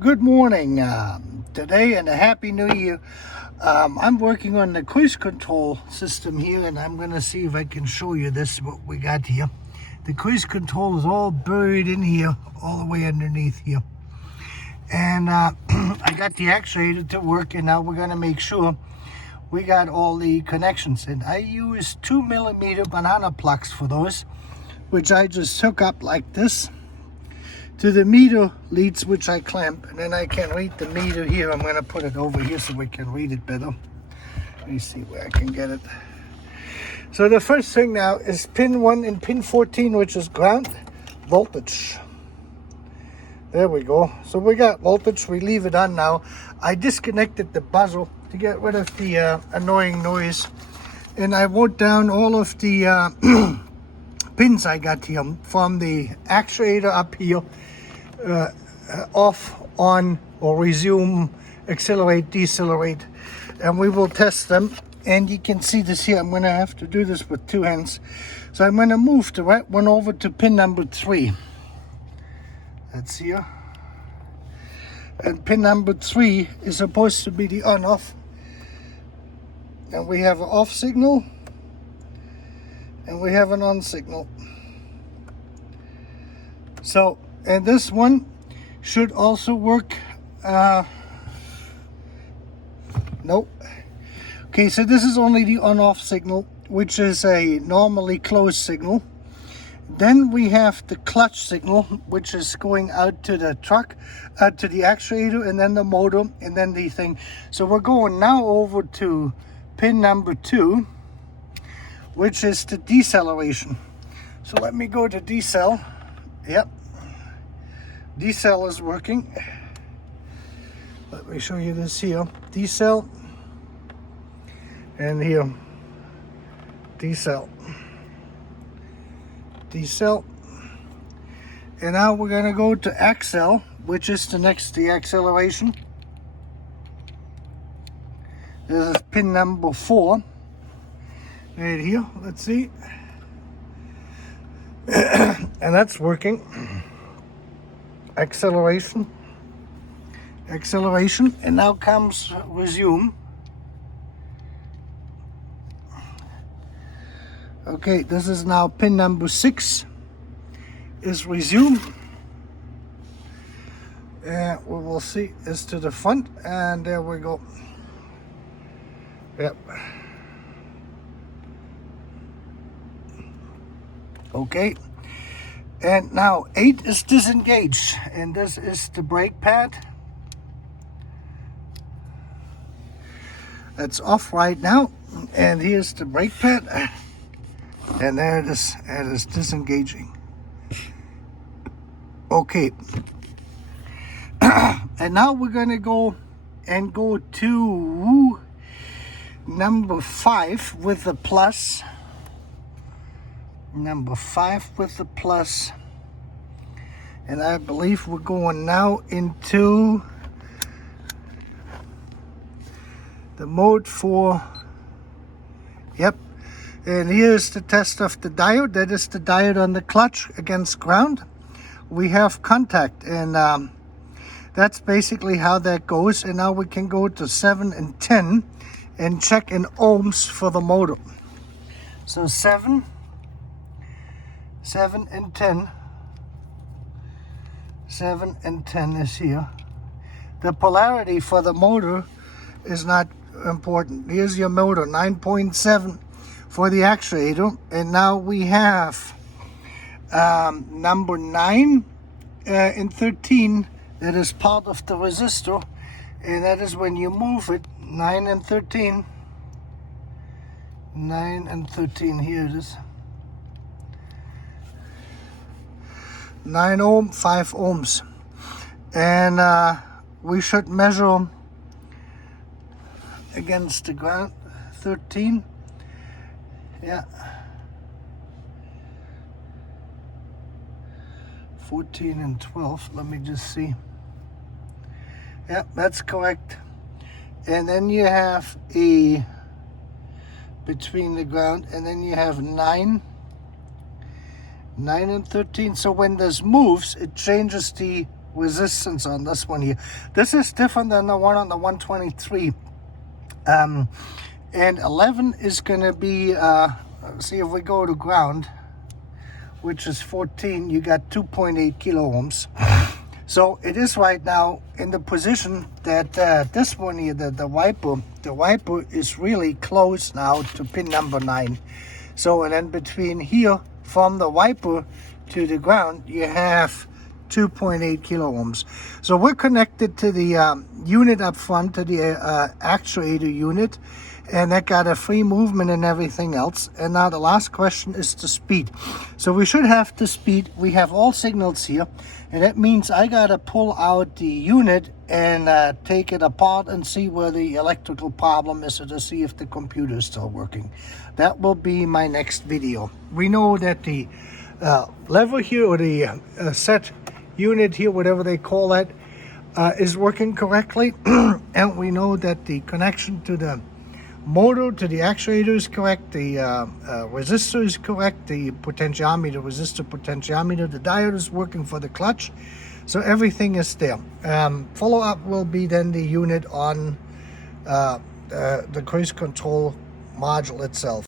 Good morning today, and a happy new year. I'm working on the cruise control system here, and I'm going to see if I can show you this, what we got here. The cruise control is all buried in here, all the way underneath here. And I got the actuator to work, and now we're going to make sure we got all the connections. And I use 2mm banana plugs for those, which I just hook up like this to the meter leads, which I clamp, and then I can read the meter here. I'm going to put it over here so we can read it better. Let me see where I can get it. So the first thing now is pin 1 and pin 14, which is ground voltage. There we go. So we got voltage. We leave it on now. I disconnected the buzzer to get rid of the annoying noise, and I wrote down all of the pins I got here from the actuator up here. Off, on, or resume, accelerate, decelerate, and we will test them. And you can see this here. I'm going to have to do this with two hands, so I'm going to move the right one over to pin number 3. That's here, and pin number 3 is supposed to be the on-off, and we have an off signal and we have an on signal. So, and this one should also work. Nope. Okay, so this is only the on-off signal, which is a normally closed signal. Then we have the clutch signal, which is going out to the truck, out to the actuator, and then the motor, and then the thing. So we're going now over to pin number 2, which is the deceleration. So let me go to decel. Yep. Decel is working. Let me show you this here. Decel. And here. Decel. Decel. And now we're going to go to Accel, which is the next to the acceleration. This is pin number 4. Right here. Let's see. And that's working. Acceleration, and now comes resume. Okay, this is now pin number 6 is resume, and we will see is to the front, and there we go. Yep. Okay. And now 8 is disengaged, and this is the brake pad. That's off right now, and here's the brake pad, and there it is. It is disengaging. Okay. And now we're gonna go to number 5 with the plus. Number 5 with the plus, and I believe we're going now into the mode 4. Yep. And here's the test of the diode. That is the diode on the clutch against ground. We have contact, and that's basically how that goes. And now we can go to 7 and 10 and check in ohms for the motor. So 7 and 10. 7 and 10 is here. The polarity for the motor is not important. Here's your motor, 9.7 for the actuator. And now we have number 9 and 13. That is part of the resistor. And that is when you move it, 9 and 13. 9 and 13, here it is. 9 ohm, 5 ohms, and we should measure against the ground. 13, yeah, 14 and 12. Let me just see. Yeah, that's correct. And then you have a between the ground, and then you have 9 and 13. So when this moves, it changes the resistance on this one here. This is different than the one on the 123. And 11 is going to be, see if we go to ground, which is 14, you got 2.8 kilo ohms. So it is right now in the position that this one here, the wiper is really close now to pin number 9. So, and then between here from the wiper to the ground, you have 2.8 kilo ohms. So we're connected to the unit up front, to the actuator unit, and that got a free movement and everything else. And now the last question is the speed. So we should have the speed. We have all signals here, and that means I gotta pull out the unit and take it apart and see where the electrical problem is, to see if the computer is still working. That will be my next video. We know that the lever here, or the set unit here, whatever they call that, is working correctly. And we know that the connection to the motor, to the actuator, is correct. The resistor is correct. The potentiometer, resistor potentiometer, the diode is working for the clutch. So everything is there. Follow-up will be then the unit on the cruise control module itself.